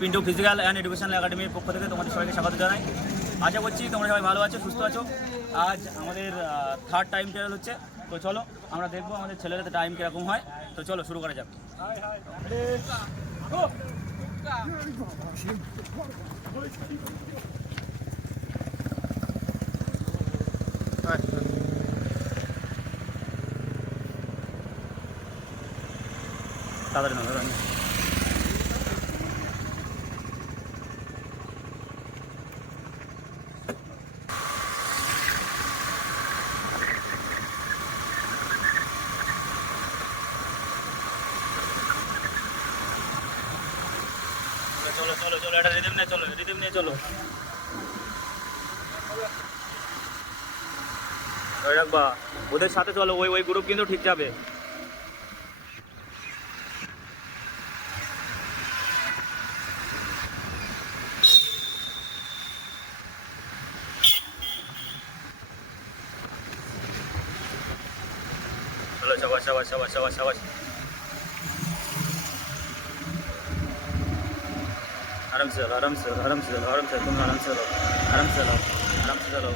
Pintu physical and educational একাডেমির পক্ষ থেকে তোমাদের সবাইকে স্বাগত জানাই। আশা করছি তোমরা সবাই ভালো আছো, সুস্থ আছো। আজ আমাদের থার্ড টাইম ট্রায়াল হচ্ছে, তো চলো আমরা দেখবো আমাদের ছেলেদের টাইম কীরকম হয়। তো চলো শুরু করা যাক। তাড়াতাড়ি না দাদা, চলো চলো চলো, এটা রিদম নিয়ে চলো, রিদম নিয়ে চলো। রাখবা ওদের সাথে চলো, ওই ওই গ্রুপ কিন্তু ঠিক যাবে। चलो शाबाश शाबाश शाबाश शाबाश शाबाश। आराम से चलो, आराम से आराम से चलो, आराम से तुम आराम से चलो, आराम से चलो, आराम से चलो,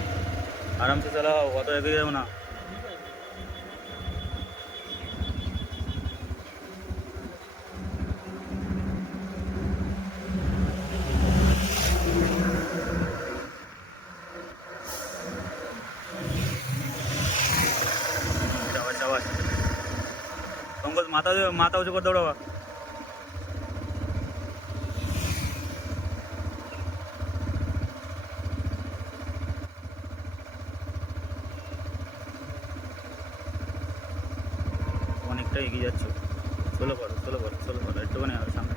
आराम से चलो, वो तो एगे जाओ ना। शाबाश शाबाश। तुमको माता माता उसे कर दौड़ो। অনেকটা এগিয়ে যাচ্ছ, স্লো করো স্লো করো স্লো করো, একটুখানি হবে সামনে।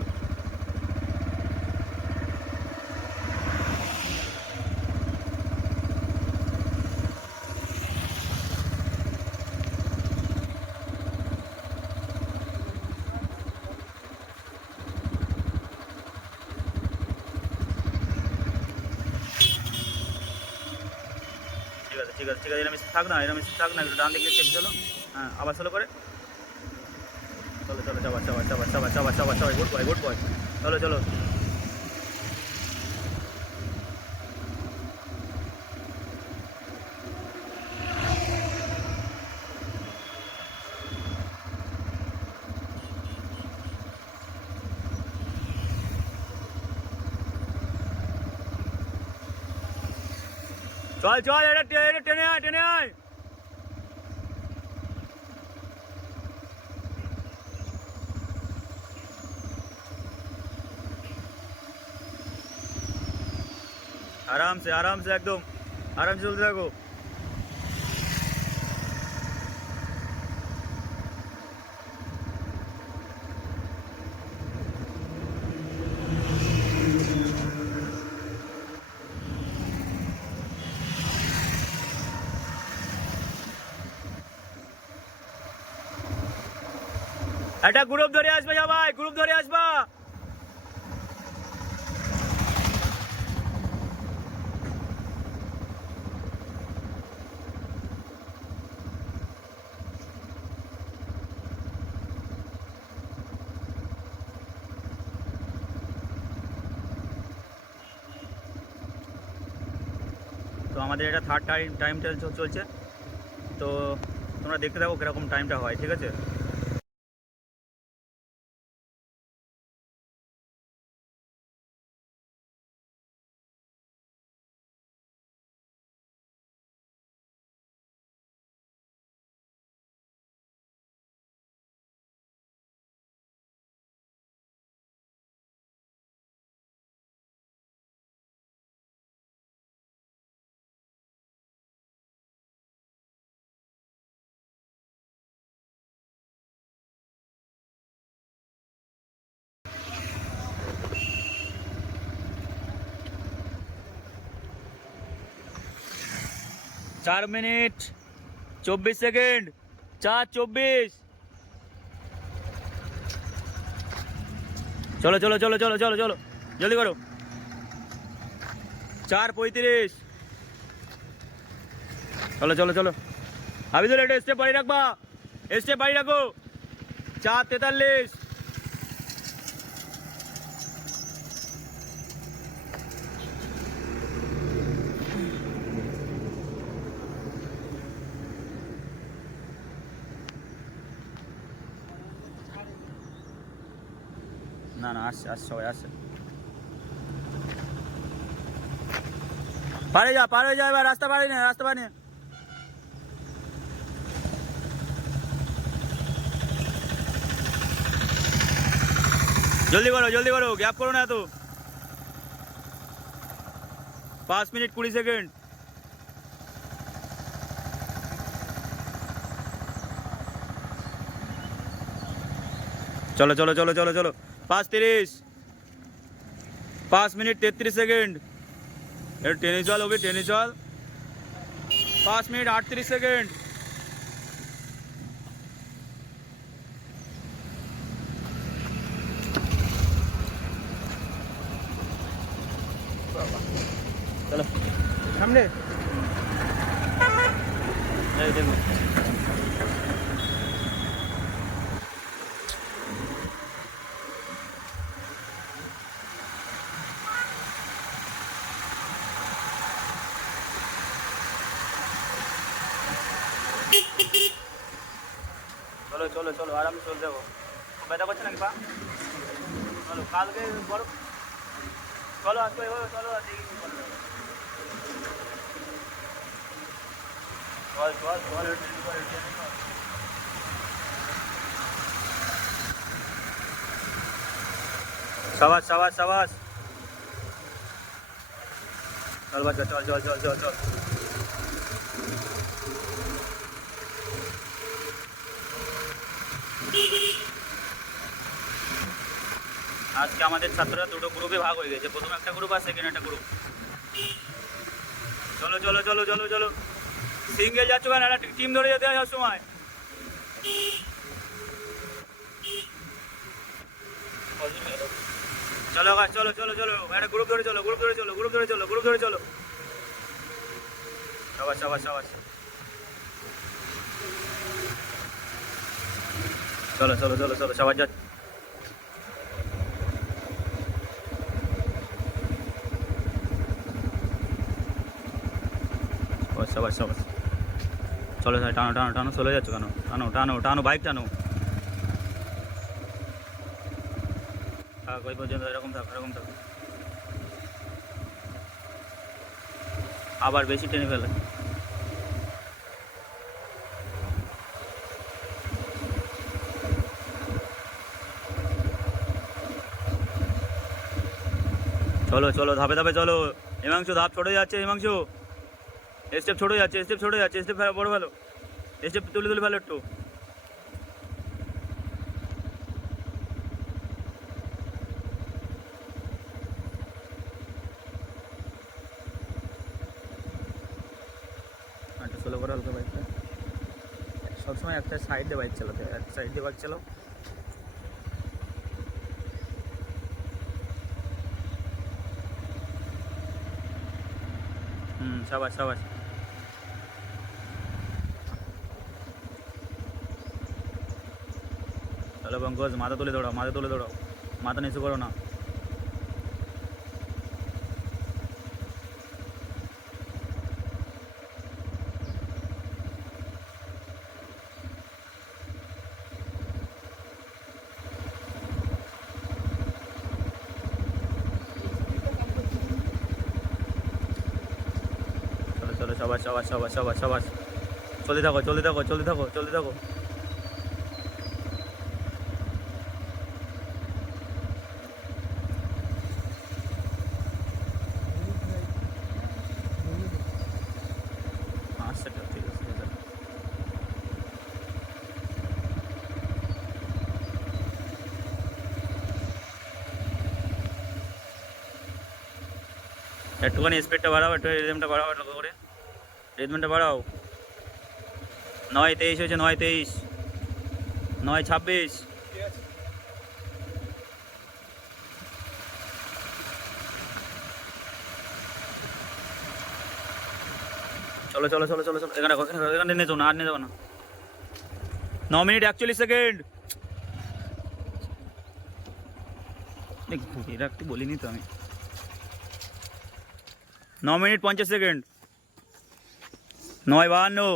ঠিক আছে ঠিক আছে ঠিক আছে, এরম থাক না, এরম থাক না, একটু ডান দিকে চেক চলো। হ্যাঁ আবার স্লো করে চলো চলো, চাবা চাবা চাবা চাবা চাবা চাবা চাবা, গুড বয় গুড বয়। চলো চলো চল চল, এটা টেনে আয় টেনে আয়। आराम से एकदम आराम से चलते থাকো। একটা গ্রুপ ধরে আসবে সবাই, গ্রুপ ধরে আসবা। তো আমাদের এটা থার্ড টাইম চলছে, তো তোমরা দেখতে থাকো কীরকম টাইমটা হয়, ঠিক আছে। चार मिनट 24 सेकेंड, 4:24। चलो चलो चलो चलो चलो चलो जल्दी करो। 4:35। चलो चलो चलो, अभी तो लेटे स्टेप बाड़ी रखबा, स्टेप बाड़ी रखो। 4:43। না না, আসছে আসছে, সবাই আসছে। পারে যা এবার, রাস্তা পারে না, রাস্তা পারে না। জলদি করো, গ্যাপ করো না এত। 5 মিনিট 20 সেকেন্ড। চলো 5:30, 5 মিনিট 33 সেকেন্ড। একটু টেনে চল, 5 মিনিট 38 সেকেন্ড। চলো সামনে, দেখো। চলো আরামে চল যাবো। ব্যথা করছে নাকি পা? চলো কালকে বড়, চলো আসবে, চলো দেখি সাবাস। চল বাচ্চা, চল। আজকে আমাদের ছাত্ররা দুটো গ্রুপে ভাগ হয়ে গেছে, প্রথম একটা গ্রুপ আর সেকেন্ড একটা গ্রুপ। চলো সিঙ্গেল যাচ্ছ কেন? একটা টিম ধরে যেতে হয় সবসময়। চলো গাছ, চলো একটা গ্রুপ ধরে চলো। সাবাস। চলো সবাই যাচ্ছে। সাবাস। চলো টানো, চলে যাচ্ছ কেন? টানো বাইক টানো। ওই পর্যন্ত এরকম থাক। আবার বেশি টেনে ফেলে। চলো ধাপে চলো। হিমাংশু ধাপ ছোট যাচ্ছে, স্টেপ ছোট যাচ্ছে, স্টেপ বড় ভালো, স্টেপ তুলে ভালো একটু। একটা স্লো করে হালকা বাইকটা, সবসময় একটা সাইড দিয়ে বাইক চালাও। সাবাস। চলো পঙ্কজ, মাথা তুলে দৌড়াও, মাথা নিচু করো না। চলো সাবাস। চলতে থাকো। আচ্ছা ঠিক আছে। একটুখানি স্পিডটা বাড়াও, একটু রিদমটা বাড়াও, রিদমটা বাড়াও। 9:23 হয়েছে, 9:23, 9:26। চলো এখানে নিয়ে যাও না, আর নিয়ে যাবো না। 9 মিনিট 41 সেকেন্ড। ঘুরিয়ে রাখতে বলিনি তো আমি। 9 মিনিট 50 সেকেন্ড। 9:52।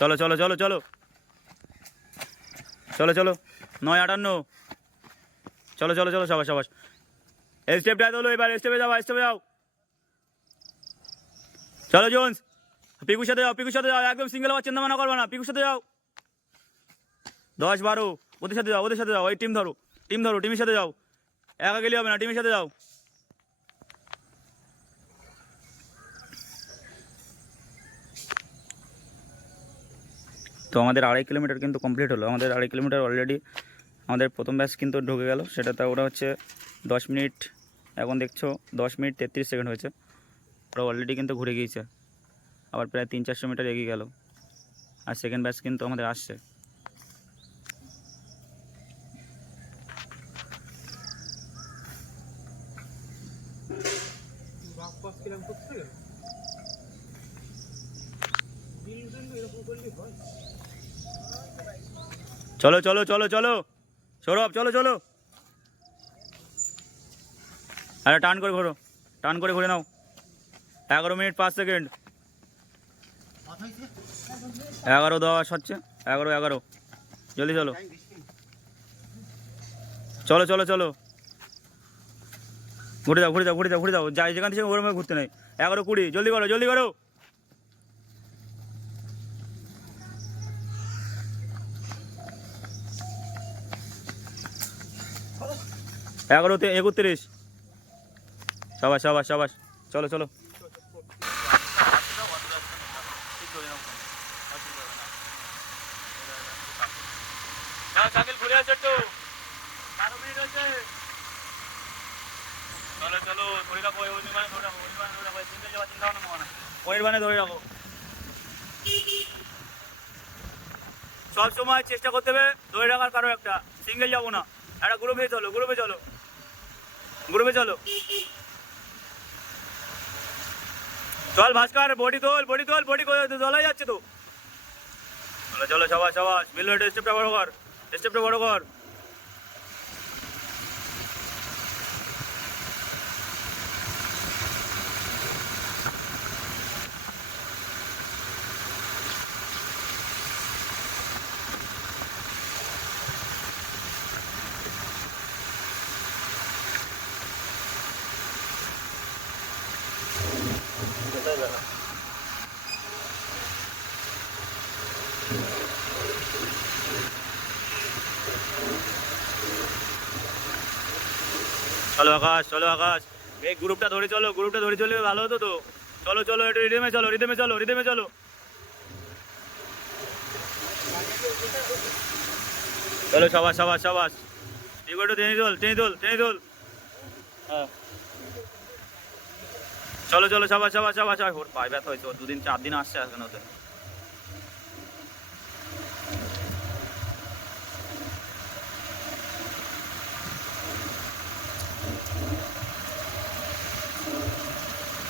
চলো 9:58। চলো চলো চলো, সবাই সবাই স্টেপটা তোলো, এবার স্টেপে যাও, স্টেপে যাও। চলো জোন্স, পিকুর সাথে যাও, পিকুর সাথে যাও, একদম সিঙ্গেল আবার চিন্তা ভাবনা করবে না, পিকুর সাথে যাও। 10-12 ওদের সাথে যাও, ওদের সাথে যাও, ওই টিম ধরো, টিম ধরো, টিমের সাথে যাও, একা গেলে হবে না, টিমের সাথে যাও। তো আমাদের 2.5 কিলোমিটার কিন্তু কমপ্লিট হলো, আমাদের 2.5 কিলোমিটার অলরেডি আমাদের প্রথম ব্যাচ কিন্তু ঢুকে গেল, সেটাতে ওরা হচ্ছে 10 মিনিট, এখন দেখছো 10 মিনিট 33 সেকেন্ড হয়েছে, ওরা অলরেডি কিন্তু ঘুরে গিয়েছে, আবার প্রায় 300-400 মিটার এগিয়ে গেল। আর সেকেন্ড ব্যাচ কিন্তু আমাদের আসছে। চলো চলো চলো চলো সৌরভ, চলো চলো, আরে টার্ন করে ঘোরো, টার্ন করে ঘুরে নাও। 11 মিনিট 5 সেকেন্ড, 11 দেওয়া হচ্ছে, 11 জলদি চলো, চলো চলো চলো, ঘুরে যাও ঘুরে যাও ঘুরে যাও ঘুরে যাও, যাই যেখান থেকে ওরমে ঘুরতে নেই। 11-20, জলদি করো জলদি করো। 11-31, সাবাস সাবাস সাবাস, চলো চলো। ঘুরে আসো একটু, 12 মিনিট হচ্ছে, চলো চলো, ধরে রাখো, অনির্বাণে ধরে রাখো, অনির্বাণে ধরে রাখো, সিঙ্গেল যাওয়ার চিন্তা ভাবনা করো না, অনির্বাণে ধরে রাখো। সব সময় চেষ্টা করতে হবে ধরে রাখার, কারো একটা সিঙ্গেল যাবো না, একটা গ্রুপে চলো, গ্রুপে চলো, গ্রুপে চলো। চল ভাস্কর, বডি তোল, বডি তোল, বডি তোলাই যাচ্ছে তো। চলো চলো, সবাই সবাই মিলে স্টেপটা বড় কর, স্টেপটা বড় কর। চলো আকাশ, চলো আকাশ, এই গ্রুপটা ধরে চলো, গ্রুপটা ধরে চলে ভালো হতো তো। চলো চলো, একটু রিদমে চলো, রিদমে চলো, রিদমে চলো। চলো সাবাস সাবাস সাবাস, একটু টেনে তোল, টেনে তোল, টেনে তোল। হ্যাঁ চলো চলো, সাবাস সাবাস সাবাস। ওর পায়ে ব্যথা হয়েছে, ওর 2-4 দিন আসছে এখন ওতে।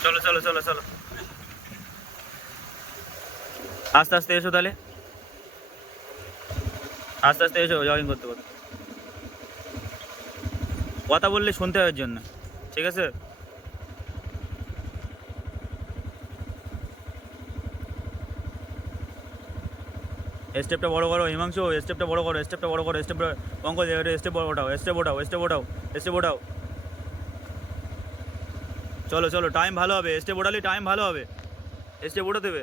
চলো চলো চলো চলো, আস্তে আস্তে এসো তাহলে, আস্তে আস্তে এসো জগিং করতে করতে, কথা বললে শুনতে হয় এর জন্য, ঠিক আছে। স্টেপটা বড় করো হিমাংশু, স্টেপটা বড় করো, স্টেপটা বড় করো, স্টেপ পঙ্কজ, স্টেপ ওঠাও, স্টেপ ওঠাও, স্টেপ ওঠাও, স্টেপ ওঠাও। চলো চলো, টাইম ভালো হবে, স্টেপ ওঠালে টাইম ভালো হবে, স্টেপ ওঠা দেবে।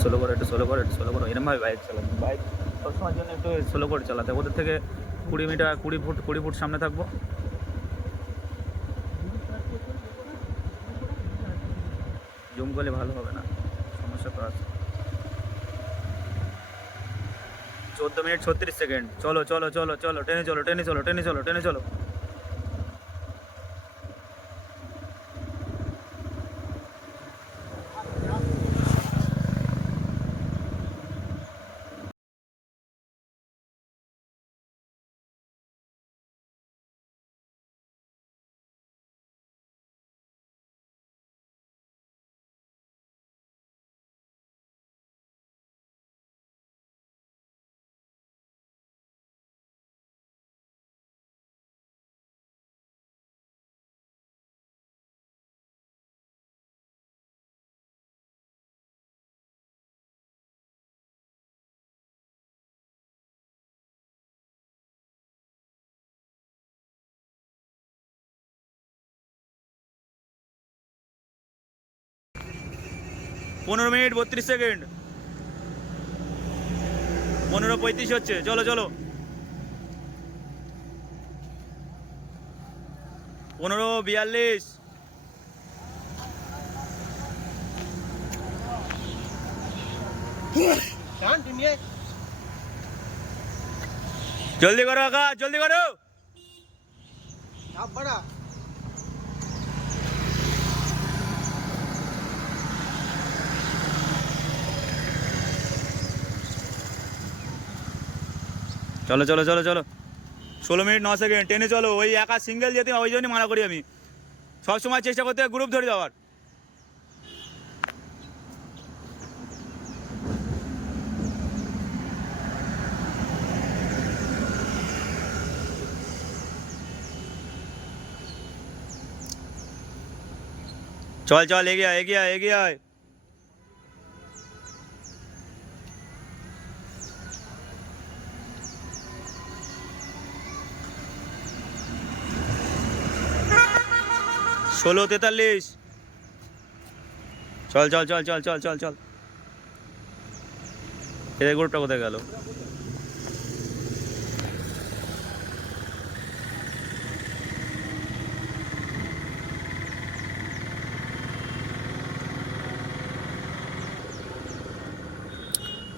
স্লো করো, একটু স্লো করো, একটু স্লো করো, এরমভাবে বাইক চালাবো, বাইক সবসময়ের জন্য একটু স্লো করে চালাতে, ওদের থেকে 20 মিটার 20 ফুট সামনে থাকবো। জুম করলে ভালো হবে না, সমস্যা তো আছে। 14 মিনিট 36 সেকেন্ড, চলো চলো চলো চলো, টেনে চলো, টেনে চলো, টেনে চলো, টেনে চলো। 15 মিনিট 32 সেকেন্ড, 15:35 হচ্ছে। চলো চলো, 15:42। জলদি করো আকাশ, জলদি করো। চলো চলো চলো চলো, 16 মিনিট 9 সেকেন্ড। টেনে চলো, ওই একা সিঙ্গেল যেতে ওই জন্যই মানা করি আমি, সবসময় চেষ্টা করতে হয় গ্রুপ ধরে যাওয়ার। চল চল, এগিয়ে আয়, এগিয়ে আয়, এগিয়ে আয়। ষোলো 43। চল চল চল চল চল চল চল। এদের গ্রুপটা কোথায় গেল?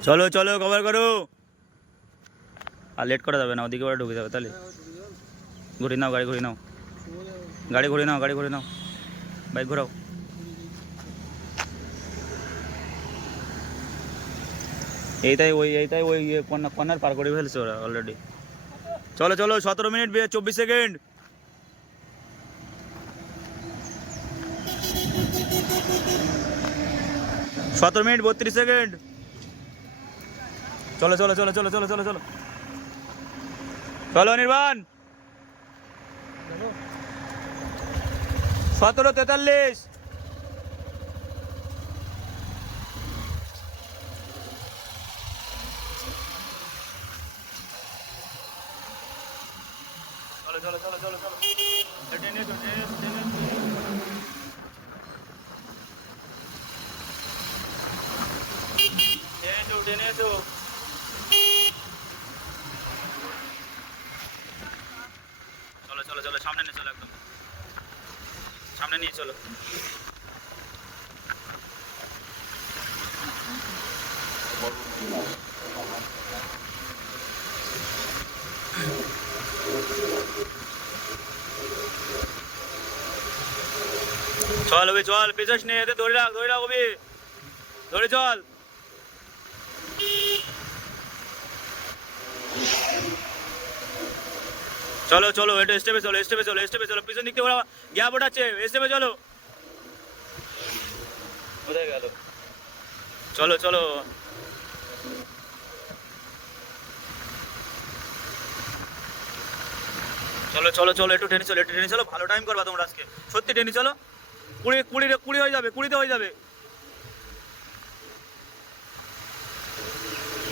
চলো চলো, কভার করো। আর লেট করা যাবে না, ওদিকে ওরা ঢুকে যাবে। তাহলে ঘুরিয়ে নাও, গাড়ি ঘুরিয়ে নাও, গাড়ি ঘুরিয়ে নাও, গাড়ি ঘুরিয়ে নাও, বাইক ঘোরাও। এইটাই ওই কর্নার পার করে ফেলছে ওরা অলরেডি। চলো চলো, 17 মিনিট 24 সেকেন্ড। সতেরো মিনিট 32 সেকেন্ড। চলো চলো চলো চলো চলো চলো চলো চলো নির্বাণ। 17:43। চলো চলো চলো চলো চলো, টেনে এসো, টেনে এসো, টেনে এসো। টেনে এসো। চলো চলো চলো, সামনে নিয়ে চলো, একদম সামনে নিয়ে চলো। চল অভি চল, পিছাস নে, এতে ধরে রাখ অভি, ধরে চল। চলো চলো, এটা স্টেপে চলো, স্টেপে চলো, স্টেপে চলো, পিছন দিক থেকে ওরা গ্যাপ ওঠাচ্ছে, স্টেপে চলো। কোথায় গেল? চলো চলো চলো চলো চলো, একটু টেনে চলো, একটু টেনে চলো, ভালো টাইম করবা তোমরা আজকে, সত্যি টেনে চলো। 20 হয়ে যাবে, 20তে হয়ে যাবে।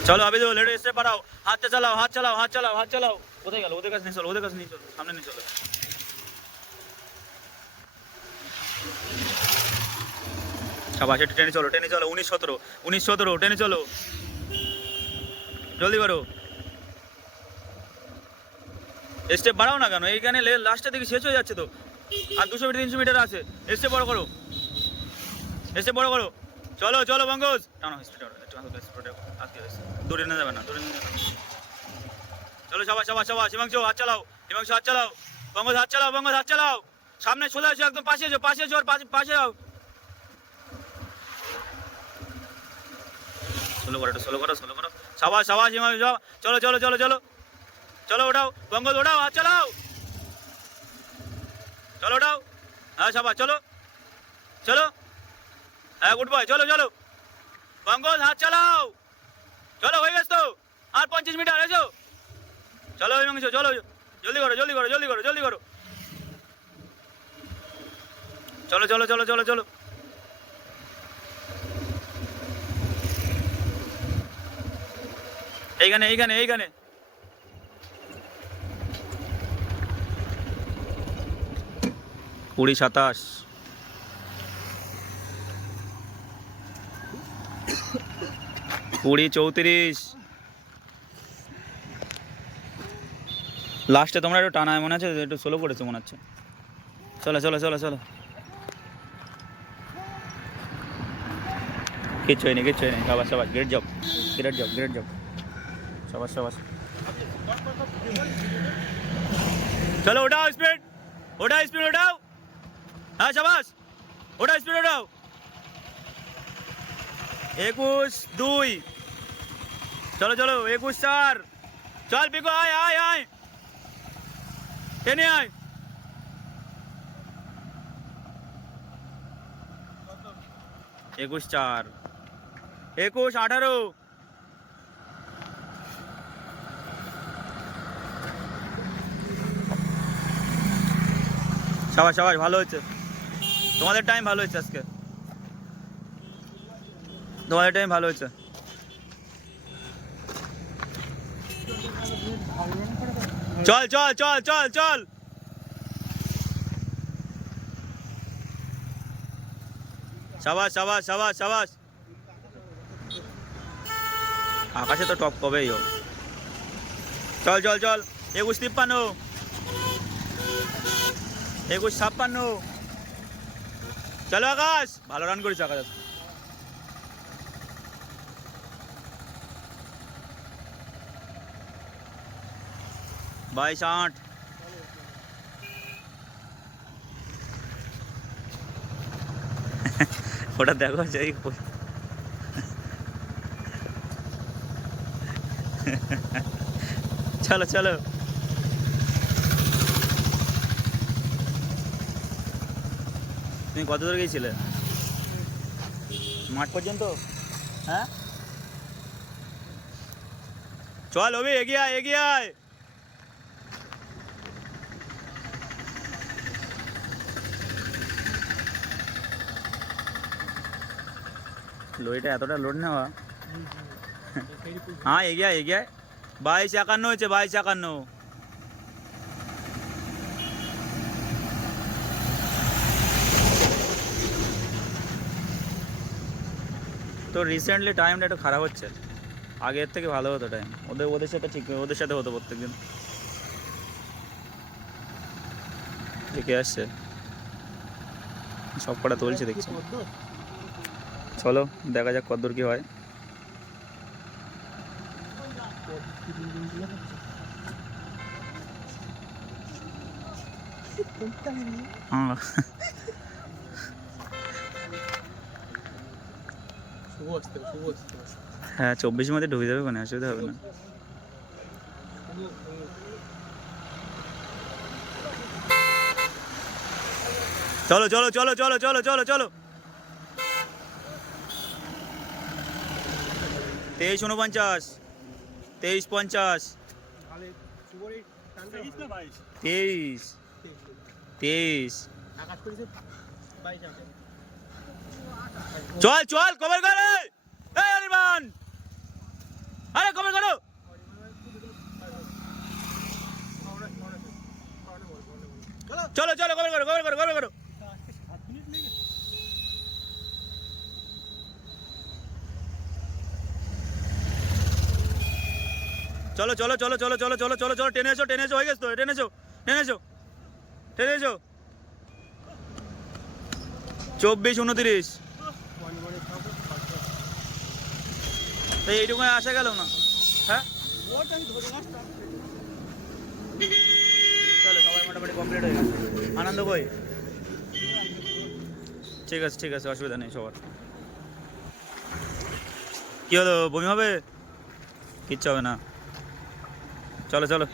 চলো আবিদুল, একটু স্টেপ বাড়াও, হাতটা চালাও, হাত চালাও, হাত চালাও, হাত চালাও। কোথায় গেল? ওদের কাছে নিয়ে চলো, ওদের কাছে নিয়ে চলো, সামনে নিয়ে চলো। সাবাস, একটু টেনে চলো, টেনে চলো। 19-17 টেনে চলো, জলদি করো। স্টেপ বাড়াও না কেন? এইখানে লাস্টের দিকে শেষ হয়ে যাচ্ছে তো, আর 200 মিটার 300 মিটার আছে। স্টেপ বড় করো, স্টেপ বড় করো। চলো চলো পঙ্কজ, টানো স্পিড, দূরে না যাবে না, দূরে না যাবে না। চলো সবাই সবাই সবাই, হিমাংশু হাত চালাও, হিমাংশু হাত চালাও, পঙ্কজ হাত চালাও, পঙ্কজ হাত চালাও। সামনে সোজা এসো, একদম পাশে এসো, পাশে এসো, আর পাশে যাও। স্লো করো, স্লো করো, স্লো করো। সবাই সবাই, হিমাংশু চলো চলো চলো চলো চলো, ওঠাও পঙ্কজ, ওঠাও, হাত চালাও, চলো ওঠাও। হ্যাঁ সবাই চলো চলো, হ্যাঁ গুড বয়, চলো চলো পঙ্কজ, হাত চালাও। চলো হয়ে গেছে তো, আর 25 মিটার এসো। চলো হিমাংশু, চলো জলদি করো, জলদি করো, জলদি করো, জলদি করো। চলো চলো চলো চলো চলো, এইখানে এইখানে এইখানে। কুড়ি 27, 20, 34। লাস্টে তোমরা একটু টানায় মনে আছে, একটু স্লো করেছো মনে হচ্ছে। চলো চলো চলো চলো, কিচ্ছু হয়নি কিচ্ছু হয়নি। সবাস সবাস, great job great job great job, সবাস সবাস। চলো ওঠাও স্পিড, ওঠাও স্পিড, ওঠাও। হ্যাঁ সবাস, ওঠাও স্পিড, ওঠাও। 21, 2। চলো চলো 21, 4। চল পিকো, আয় আয় আয়, টেনে আয়। 21, 4, 21, 18। সবাই সবাই, ভালো হচ্ছে তোমাদের টাইম, ভালো হচ্ছে আজকে তোমাদের টাইম, ভালো হচ্ছে। চল চল চল চল চল। সাবাস সাবাস সাবাস সাবাস। আকাশে তো টপ কবেই হোক। চল চল চল। 21, 53, 21, 56। চলো আকাশ, ভালো রান করেছে আকাশ। 22, 8। ওটা দেখো সেই চলো চলো। তুমি কত দূর গিয়েছিলে? মাঠ পর্যন্ত? হ্যাঁ চল অভি, এগিয়ে আয় এগিয়ে আয়। লোডটা এতটা লোড নেওয়া। হ্যাঁ এগিয়ে আয় এগিয়ে আয়। 22, 51 হয়েছে, 22, 51। তো রিসেন্টলি টাইমটা একটু খারাপ হচ্ছে, আগের থেকে ভালো হতো টাইম। ওদের সাথে ঠিক, ওদের সাথে হতো প্রত্যেকদিন। দেখে আসছে সব কটা তুলছে দেখছি। চলো দেখা যাক কতদূর কি হয়। হ্যাঁ 24 মধ্যে ঢুকে যাবে, কোনো অসুবিধা হবে না। চলো চলো চলো চলো চলো চলো চলো। 23, 49, 23, 50, 23, 23। চল চল, কভার করে। এই অনির্বাণ, আরে কভার করো। চলো চলো, কভার করো কভার করো কভার করো। চলো চলো চলো চলো চলো চলো চলো চলো, টেনে এসো টেনে এসো, হয়ে গেছে তো, টেনে এসো টেনে এসো টেনে এসো। 24, 29। এইটুকু আসা গেল না। হ্যাঁ চলো, সবাই মোটামুটি কমপ্লিট হয়ে গেছে। আনন্দ কই? ঠিক আছে ঠিক আছে, অসুবিধা নেই সবার। কি হলো, বমি হবে? কিচ্ছু হবে না, চলো চলো।